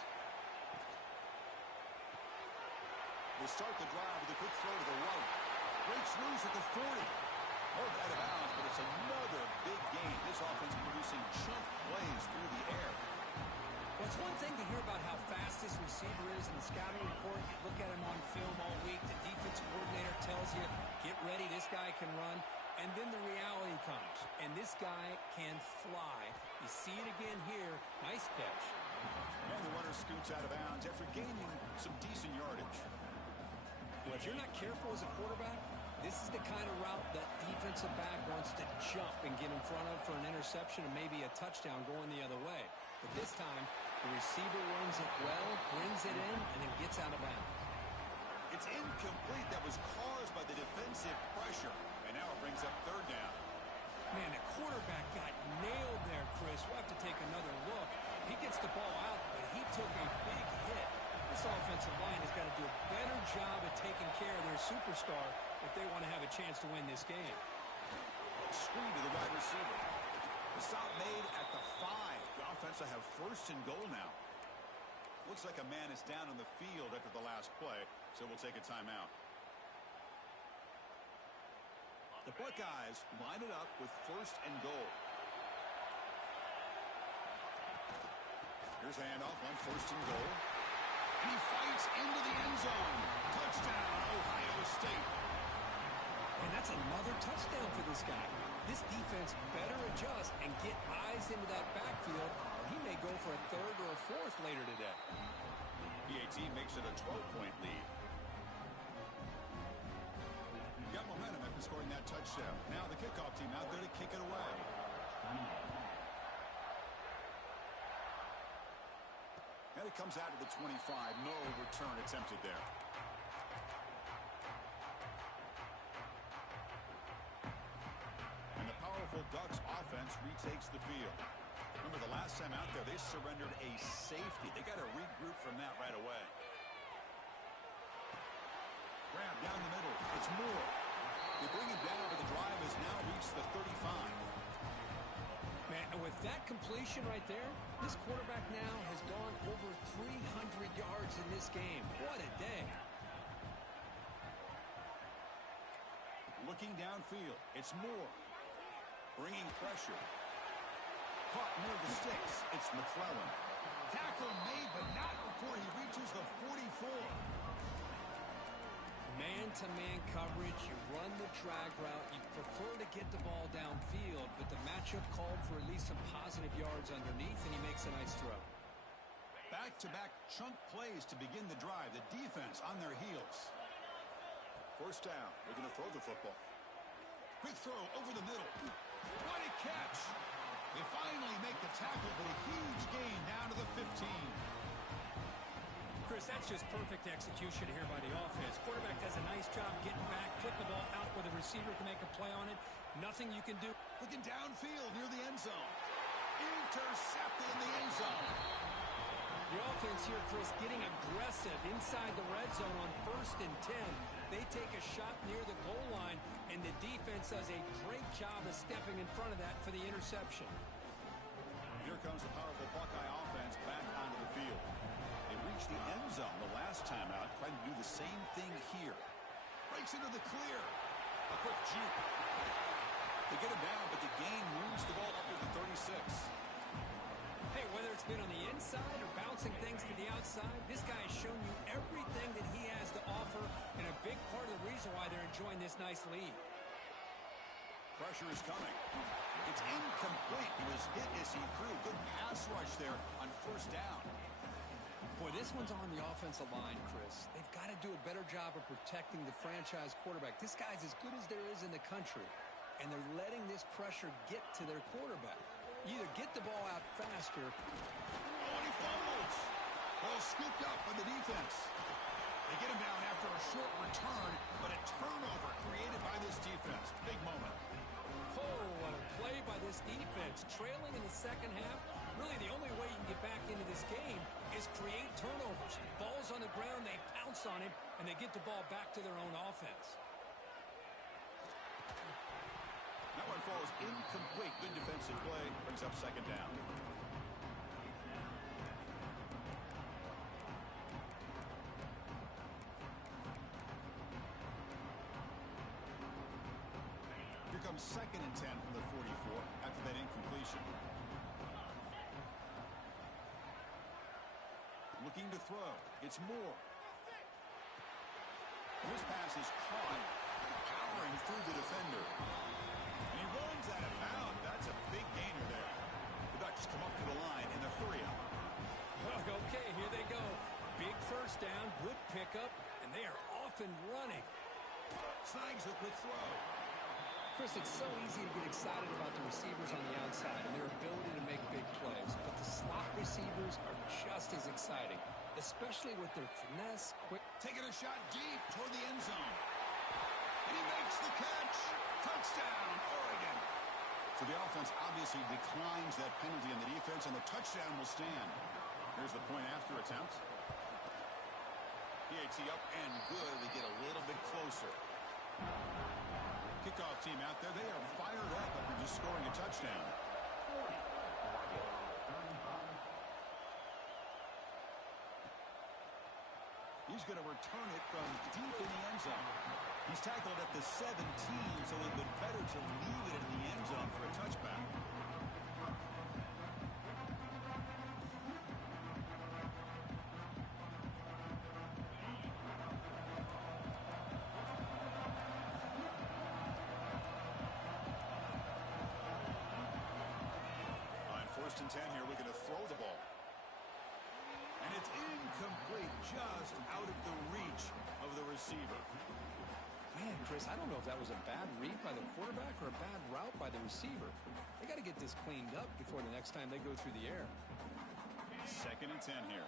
They start the drive with a quick throw to the right. Breaks loose at the 40. Moved out of bounds, but it's another big game. This offense producing chunk plays through the air. Well, it's one thing to hear about how fast this receiver is in the scouting report. You look at him on film all week. The defensive coordinator tells you, get ready, this guy can run. And then the reality comes, and this guy can fly. You see it again here. Nice catch. And the runner scoots out of bounds after gaining some decent yardage. Well, if you're not careful as a quarterback, this is the kind of route that defensive back wants to jump and get in front of for an interception and maybe a touchdown going the other way. But this time, the receiver runs it well, brings it in, and then gets out of bounds. It's incomplete. That was caused by the defensive pressure. And now it brings up third down. Man, the quarterback got nailed there, Chris. We'll have to take another look. He gets the ball out, but he took a big hit. This offensive line has got to do a better job at taking care of their superstar if they want to have a chance to win this game. Screen to the wide receiver. The stop made at the 5. The offense will have first and goal now. Looks like a man is down on the field after the last play, so we'll take a timeout. The Buckeyes line it up with first and goal. Here's a handoff on first and goal. And he fights into the end zone. Touchdown, Ohio State. And that's another touchdown for this guy. This defense better adjust and get eyes into that backfield, or he may go for a third or a fourth later today. PAT makes it a 12-point lead. Got momentum after scoring that touchdown. Now the kickoff team out there to kick it away. And it comes out to the 25. No return attempted there. And the powerful Ducks offense retakes the field. Remember, the last time out there, they surrendered a safety. They got to regroup from that right away. Grab down the middle. It's Moore. They bring him down, but the drive has now reached the 35. Man, and with that completion right there, this quarterback now has gone over 300 yards in this game. What a day. Looking downfield, it's Moore. Bringing pressure. Caught near the sticks. It's McClellan. Tackle made, but not before he reaches the 44. Man-to-man coverage, you run the drag route, you prefer to get the ball downfield, but the matchup called for at least some positive yards underneath, and he makes a nice throw. Back-to-back chunk plays to begin the drive. The defense on their heels. First down. They're going to throw the football. Quick throw over the middle. What a catch! They finally make the tackle, but a huge gain down to the 15. Chris, that's just perfect execution here by the offense. Quarterback does a nice job getting back, put the ball out where the receiver can make a play on it. Nothing you can do. Looking downfield near the end zone. Intercepted in the end zone. The offense here, Chris, getting aggressive inside the red zone on 1st and 10. They take a shot near the goal line, and the defense does a great job of stepping in front of that for the interception. Here comes the powerful Buckeye offense back onto the field. They reached the end zone the last time out, trying to do the same thing here. Breaks into the clear. A quick juke. They get him down, but the gain moves the ball up to the 36. Hey, whether it's been on the inside or bouncing things to the outside, this guy has shown you everything that he has to offer, and a big part of the reason why they're enjoying this nice lead. Pressure is coming. It's incomplete. He was hit as he threw. Good pass rush there on first down. Boy, this one's on the offensive line, Chris. They've got to do a better job of protecting the franchise quarterback. This guy's as good as there is in the country, and they're letting this pressure get to their quarterback. You either get the ball out faster. Oh, and he fumbles. Ball scooped up by the defense. They get him down after a short return, but a turnover created by this defense. Big moment. Oh, what a play by this defense. Trailing in the second half, really the only way you can get back into this game is create turnovers. Ball's on the ground, they pounce on it, and they get the ball back to their own offense. That one falls incomplete. Good defensive play. Brings up second down. Here throw. It's Moore. This pass is caught, powering through the defender. And he runs out of bounds. That's a big gainer there. The Ducks come up to the line in the hurry-up. Okay, here they go. Big first down, good pickup, and they are off and running. Snags a quick throw. Chris, it's so easy to get excited about the receivers on the outside and their ability to make big plays, but the slot receivers are just as exciting, especially with their finesse, quick. Taking a shot deep toward the end zone. And he makes the catch. Touchdown, Oregon. So the offense obviously declines that penalty on the defense, and the touchdown will stand. Here's the point after attempt. PAT up and good. We get a little bit closer. Kickoff team out there. They are fired up after just scoring a touchdown. He's going to return it from deep in the end zone. He's tackled at the 17, so it would have been better to leave it in the end zone for a touchback. On 1st and 10 here, looking to throw the ball. And it's incomplete, just out of the reach of the receiver. Man, Chris, I don't know if that was a bad read by the quarterback or a bad route by the receiver. They got to get this cleaned up before the next time they go through the air. 2nd and 10 here.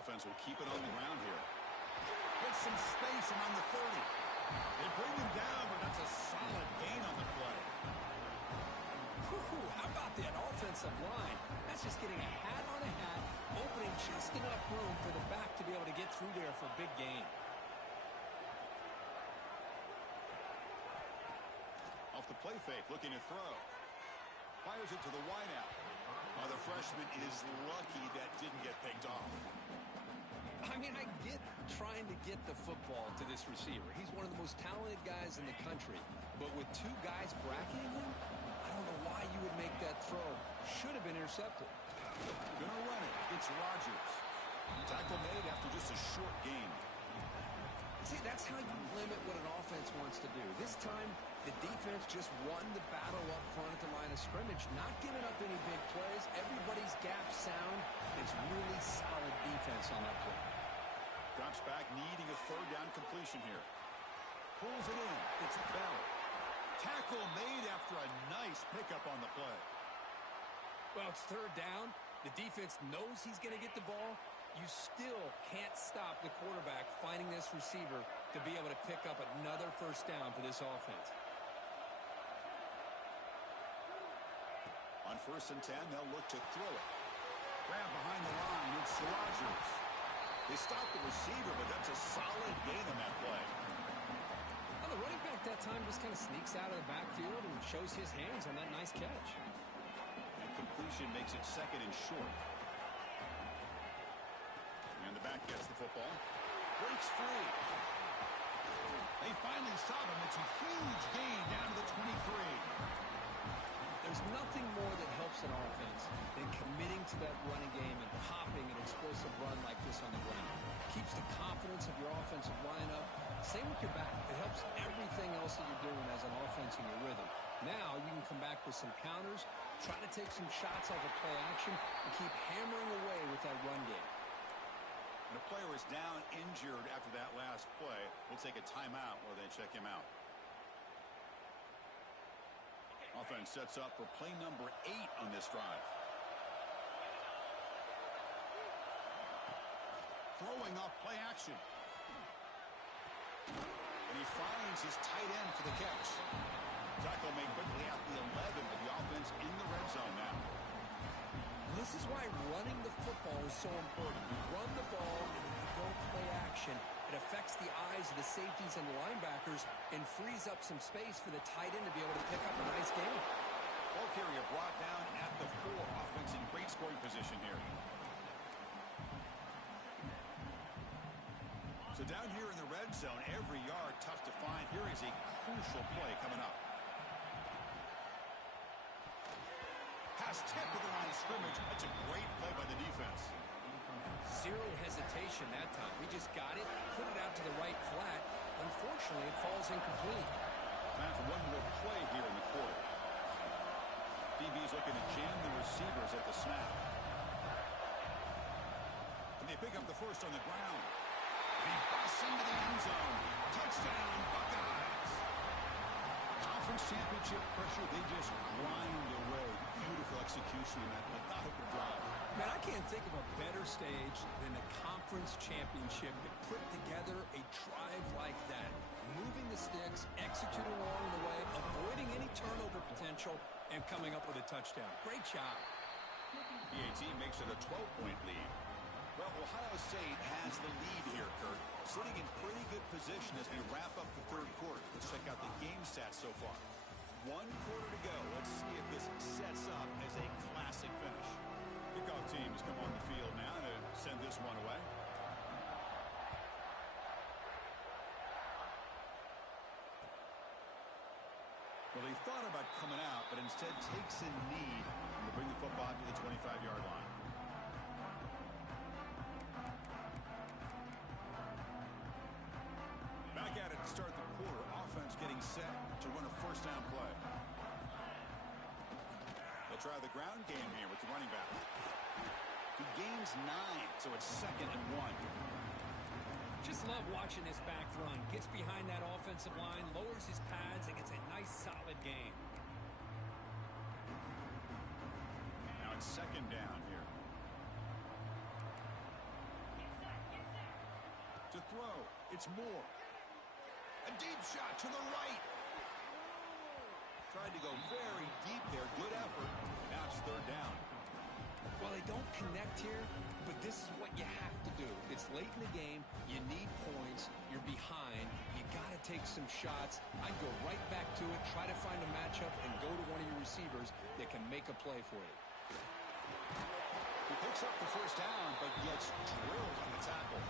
Offense will keep it on the ground here. Gets some space around the 30. They bring him down, but that's a solid gain on the play. Whew, how about that offensive line? That's just getting a hat on a hat, opening just enough room for the back to be able to get through there for a big gain. Off the play fake, looking to throw. Fires it to the wideout. The freshman is lucky that didn't get picked off. I mean, I get trying to get the football to this receiver. He's one of the most talented guys in the country. But with two guys bracketing him, I don't know why you would make that throw. Should have been intercepted. Gonna run it. It's Rodgers. Tackle made after just a short gain. See, that's how you limit what an offense wants to do. This time, the defense just won the battle up front at the line of scrimmage, not giving up any big plays. Everybody's gap sound. It's really solid defense on that play. Drops back, needing a 3rd down completion here. Pulls it in. It's Bell. Tackle made after a nice pickup on the play. Well, it's 3rd down. The defense knows he's going to get the ball. You still can't stop the quarterback finding this receiver to be able to pick up another 1st down for this offense. On 1st and 10, they'll look to throw it. Grab behind the line. It's Rodgers. They stop the receiver, but that's a solid gain on that play. Well, the running back that time just kind of sneaks out of the backfield and shows his hands on that nice catch. And completion makes it 2nd and short. And the back gets the football. Breaks free. They finally stop him. It's a huge gain down to the 23. There's nothing more that helps an offense than committing to that running game and popping an explosive run like this on the ground. Keeps the confidence of your offensive line up. Same with your back. It helps everything else that you're doing as an offense in your rhythm. Now you can come back with some counters, try to take some shots off of play action, and keep hammering away with that run game. And a player is down injured after that last play. We'll take a timeout while they check him out. Offense sets up for play number 8 on this drive. Throwing off play action. And he finds his tight end for the catch. Tackle made quickly at the 11, but the offense in the red zone now. This is why running the football is so important. You run the ball and if you don't play action, it affects the eyes of the safeties and the linebackers and frees up some space for the tight end to be able to pick up a nice gain. Ball carrier brought down at the 4. Offense in great scoring position here. So down here in the red zone, every yard tough to find. Here is a crucial play coming up. Last tip of the line of scrimmage. That's a great play by the defense. Zero hesitation that time. He just got it, put it out to the right flat. Unfortunately, it falls incomplete. Time for one more play here in the quarter. DB's looking to jam the receivers at the snap. And they pick up the first on the ground. And he busts into the end zone. Touchdown, Buckeyes. Conference championship pressure, they just grind away. Beautiful execution in that methodical drive. Man, I can't think of a better stage than the conference championship to put together a drive like that. Moving the sticks, executing along the way, avoiding any turnover potential, and coming up with a touchdown. Great job. The AT makes it a 12-point lead. Well, Ohio State has the lead here, Kurt. Sitting in pretty good position as we wrap up the third quarter. Let's check out the game stats so far. 1 quarter to go. Let's see if this sets up as a classic finish. Kickoff teams come on the field now to send this one away. Well, he thought about coming out, but instead takes a knee and will bring the football to the 25-yard line. Back at it to start the quarter. Offense getting set to run a first down play. They'll try the ground game here with the running back. He gains 9, so it's 2nd and 1. Just love watching this back run. Gets behind that offensive line, lowers his pads, and gets a nice, solid gain. Now it's 2nd down here. To throw, it's Moore. A deep shot to the right. Tried to go very deep there. Good effort. Now it's 3rd down. Well, they don't connect here, but this is what you have to do. It's late in the game. You need points. You're behind. You got to take some shots. I'd go right back to it, try to find a matchup, and go to one of your receivers that can make a play for you. He picks up the first down, but gets drilled on the tackle.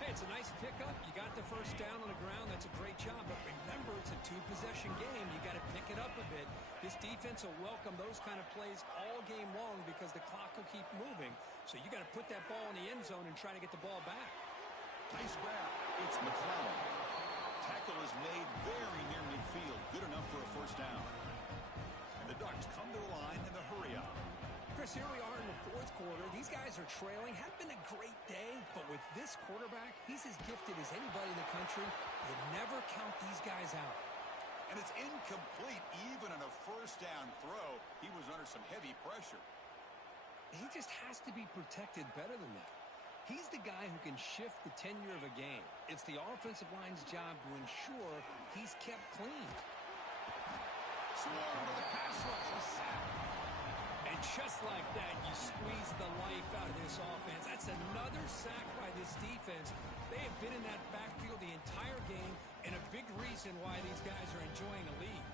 Hey, it's a nice pickup. You got the first down on the ground. That's a great job. But remember, it's a 2-possession game. You got to pick it up a bit. This defense will welcome those kind of plays all game long because the clock will keep moving. So you got to put that ball in the end zone and try to get the ball back. Nice grab. It's McClellan. Tackle is made very near midfield. Good enough for a first down. And the Ducks come to the line in the hurry up. Chris, here we are in the 4th quarter. These guys are trailing. Had been a great day, but with this quarterback, he's as gifted as anybody in the country. You never count these guys out. And it's incomplete even on a first down throw. He was under some heavy pressure. He just has to be protected better than that. He's the guy who can shift the tenure of a game. It's the offensive line's job to ensure he's kept clean. Swarm with a pass rush. A sack. And just like that, you squeeze the life out of this offense. That's another sack by this defense. They have been in that backfield the entire game, and a big reason why these guys are enjoying a lead.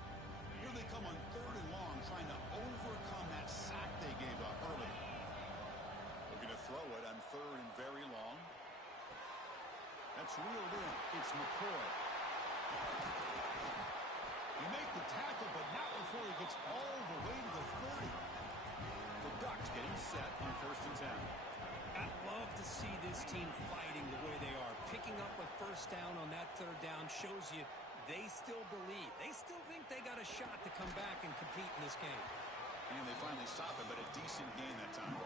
Here they come on 3rd and long, trying to overcome that sack they gave up early. Looking to throw it on 3rd and very long. That's reeled in. It's McCoy. He made the tackle, but not before he gets all the way to the 30. The Ducks getting set on 1st and 10. I'd love to see this team fighting the way they are. Picking up a first down on that 3rd down shows you they still believe. They still think they got a shot to come back and compete in this game. And they finally stop it, but a decent gain that time.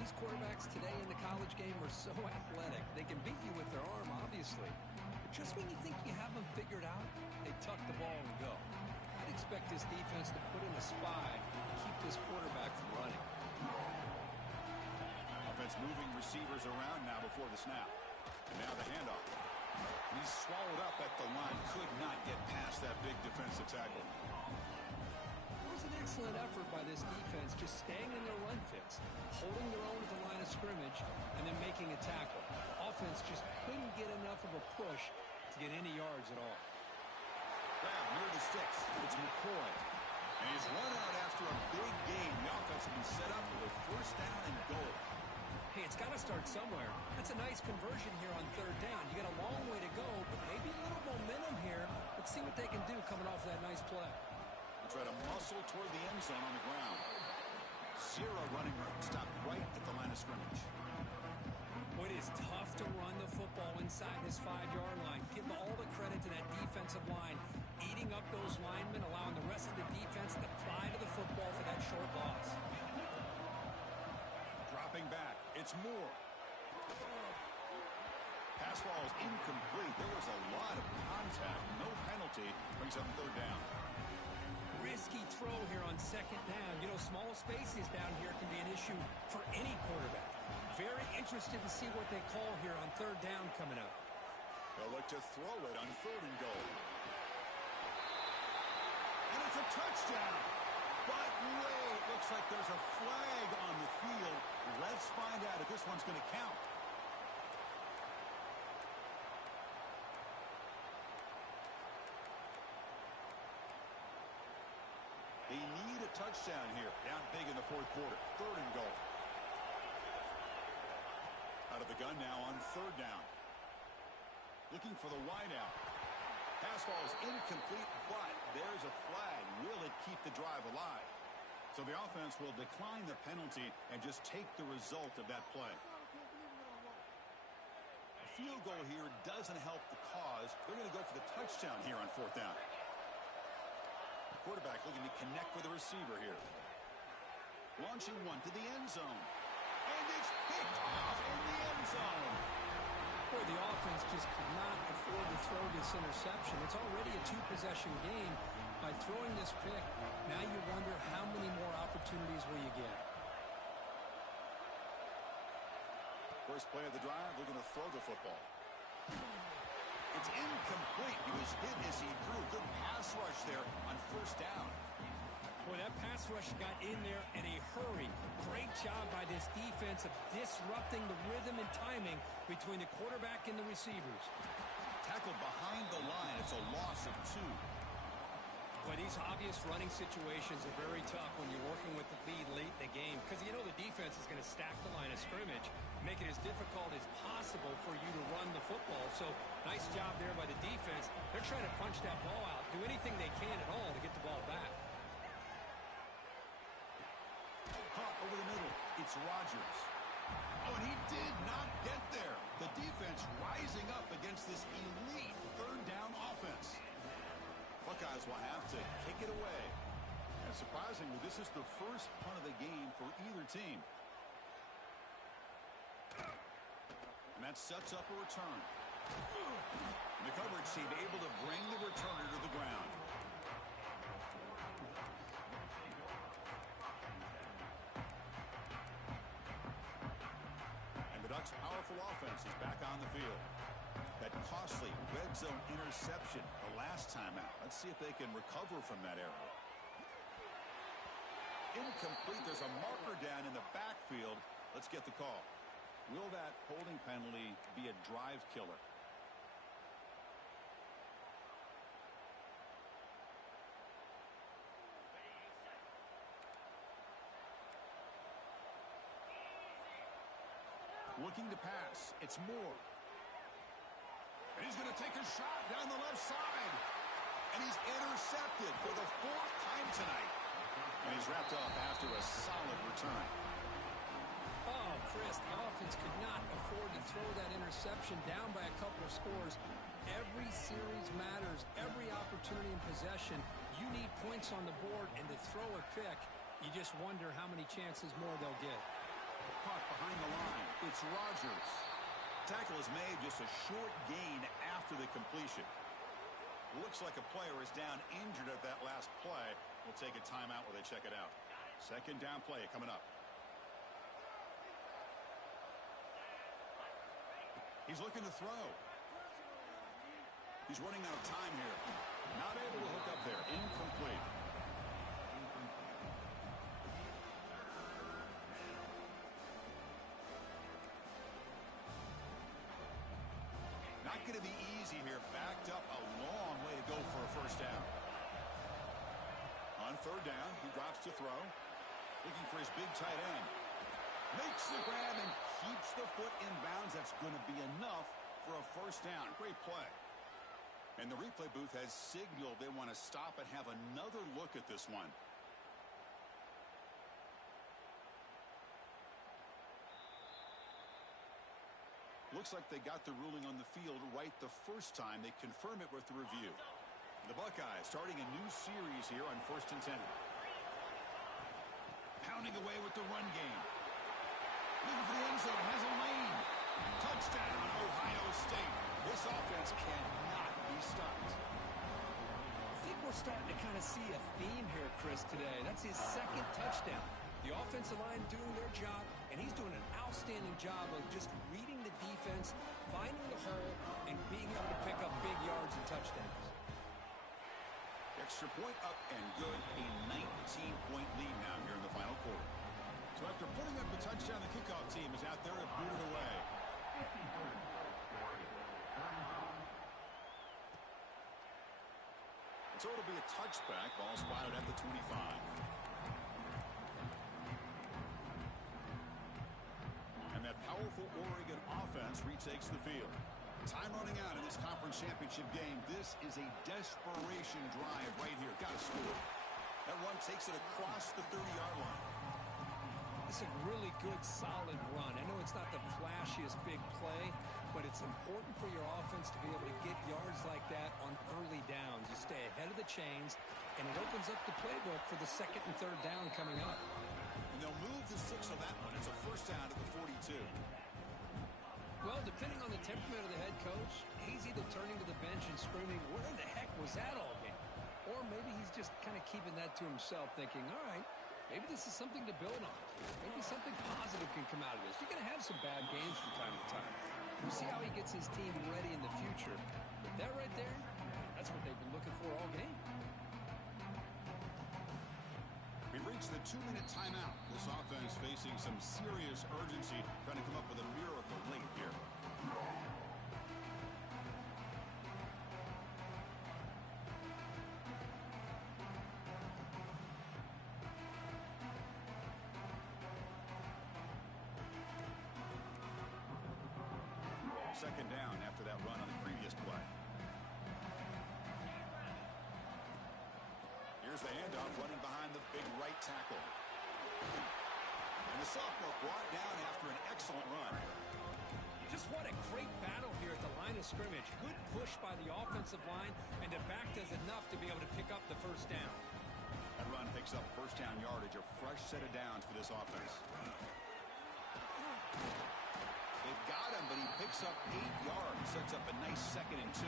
These quarterbacks today in the college game are so athletic. They can beat you with their arm, obviously. But just when you think you have them figured out, they tuck the ball and go. I'd expect this defense to put in a spy and keep this quarterback from running. Offense moving receivers around now before the snap. And now the handoff. He's swallowed up at the line. Could not get past that big defensive tackle. It was an excellent effort by this defense, just staying in their run fits, holding their own at the line of scrimmage, and then making a tackle. Offense just couldn't get enough of a push to get any yards at all. Grab near the sticks. It's McCoy. And he's run out after a big gain. The offense will be set up with a first down and goal. Hey, it's got to start somewhere. That's a nice conversion here on 3rd down. You got a long way to go, but maybe a little momentum here. Let's see what they can do coming off that nice play. Try to muscle toward the end zone on the Zero running room. Stopped right at the line of scrimmage. Well, it is tough to run the football inside this 5-yard line. Give all the credit to that defensive line, eating up those linemen, allowing the rest of the defense to fly to the football for that short loss. Dropping back. It's Moore. Pass ball is incomplete. There was a lot of contact. No penalty. Brings up third down. Risky throw here on second down. You know, small spaces down here can be an issue for any quarterback. Very interested to see what they call here on third down coming up. They'll look to throw it on 3rd and goal. And it's a touchdown. But wait, looks like there's a flag on the field. Let's find out if this one's going to count. They need a touchdown here. Down big in the 4th quarter. 3rd and goal. Out of the gun now on 3rd down. Looking for the wideout. Pass ball is incomplete, but there's a flag. Will it keep the drive alive? So the offense will decline the penalty and just take the result of that play. A field goal here doesn't help the cause. They're going to go for the touchdown here on 4th down. The quarterback looking to connect with the receiver here. Launching one to the end zone. And it's picked off in the end zone. Boy, the offense just could not afford to throw this interception. It's already a 2-possession game. By throwing this pick, now you wonder how many more opportunities will you get. First play of the drive, looking to throw the football. It's incomplete. He was hit as he threw. Good pass rush there on 1st down. Boy, that pass rush got in there in a hurry. Great job by this defense of disrupting the rhythm and timing between the quarterback and the receivers. Tackled behind the line. It's a loss of 2. But these obvious running situations are very tough when you're working with the lead late in the game because you know the defense is going to stack the line of scrimmage, make it as difficult as possible for you to run the football. So nice job there by the defense. They're trying to punch that ball out, do anything they can at all to get the ball back. Caught over the middle. It's Rodgers. Oh, and he did not get there. The defense rising up against this elite 3rd down offense. Buckeyes will have to kick it away. And surprisingly, this is the first punt of the game for either team. And that sets up a return. And the coverage team able to bring the returner to the ground. And the Ducks' powerful offense is back on the field. That costly red zone interception the last time out. Let's see if they can recover from that error. Incomplete. There's a marker down in the backfield. Let's get the call. Will that holding penalty be a drive killer? Looking to pass. It's Moore. And he's going to take a shot down the left side. And he's intercepted for the 4th time tonight. And he's wrapped up after a solid return. Oh, Chris, the offense could not afford to throw that interception down by a couple of scores. Every series matters. Every opportunity in possession. You need points on the board, and to throw a pick, you just wonder how many chances more they'll get. Caught behind the line. It's Rodgers. Tackle is made, just a short gain after the completion. Looks like a player is down injured at that last play. We'll take a timeout while they check it out. 2nd down play coming up. He's looking to throw. He's running out of time here. Not able to hook up there. Incomplete. Not going to be easy here. Backed up a long way to go for a 1st down. On 3rd down, he drops to throw. Looking for his big tight end. Makes the grab and keeps the foot in bounds. That's going to be enough for a 1st down. Great play. And the replay booth has signaled they want to stop and have another look at this one. looks like they got the ruling on the field right the first time. They confirm it with the review. The Buckeyes starting a new series here on 1st and 10. Pounding away with the run game. Looking for the end zone. Has a lane. Touchdown, Ohio State. This offense cannot be stopped. I think we're starting to kind of see a theme here, Chris, today. That's his second touchdown. The offensive line doing their job, and he's doing an outstanding job of just reading the defense, finding the hole, and being able to pick up big yards and touchdowns. Extra point up and good. A 19-point lead now here in the final quarter. So after putting up the touchdown, the kickoff team is out there to boot it away. So it'll be a touchback. Ball spotted at the 25. And that powerful Oregon offense retakes the field. Time running out in this conference championship game. This is a desperation drive right here. Got to score. That run takes it across the 30-yard line. It's a really good, solid run. I know it's not the flashiest big play, but it's important for your offense to be able to get yards like that on early downs. You stay ahead of the chains, and it opens up the playbook for the 2nd and 3rd down coming up. And they'll move the 6 on that one. It's a 1st down at the 42. Well, depending on the temperament of the head coach, he's either turning to the bench and screaming, where the heck was that all game? Or maybe he's just kind of keeping that to himself, thinking, all right, maybe this is something to build on. Maybe something positive can come out of this. You're going to have some bad games from time to time. We'll see how he gets his team ready in the future. But that right there, that's what they've been looking for all game. We've reached the 2-minute timeout. This offense facing some serious urgency, trying to come up with a miracle late here. Second down after that run on the previous play. Here's the handoff running behind the big right tackle. And the sophomore brought down after an excellent run. Just what a great battle here at the line of scrimmage. Good push by the offensive line, and the back does enough to be able to pick up the 1st down. That run picks up 1st down yardage, a fresh set of downs for this offense. They've got him, but he picks up 8 yards, sets up a nice 2nd and 2.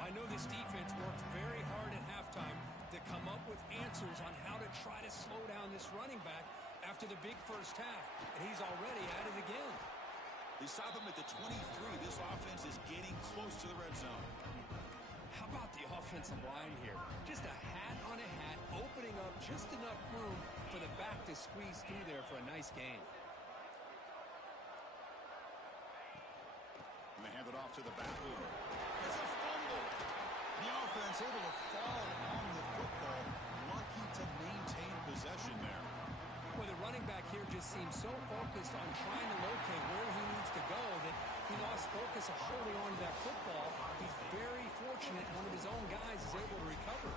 I know this defense worked very hard at halftime to come up with answers on how to try to slow down this running back after the big first half, and he's already at it again. They stop him at the 23. This offense is getting close to the red zone. How about the offensive line here? Just a hat on a hat, opening up just enough room for the back to squeeze through there for a nice gain. And they hand it off to the back. It's a fumble. The offense able to fall on the football, lucky to maintain possession there. Well, the running back here just seems so focused on trying to locate where he needs to go that he lost focus of holding on to that football. He's very fortunate one of his own guys is able to recover.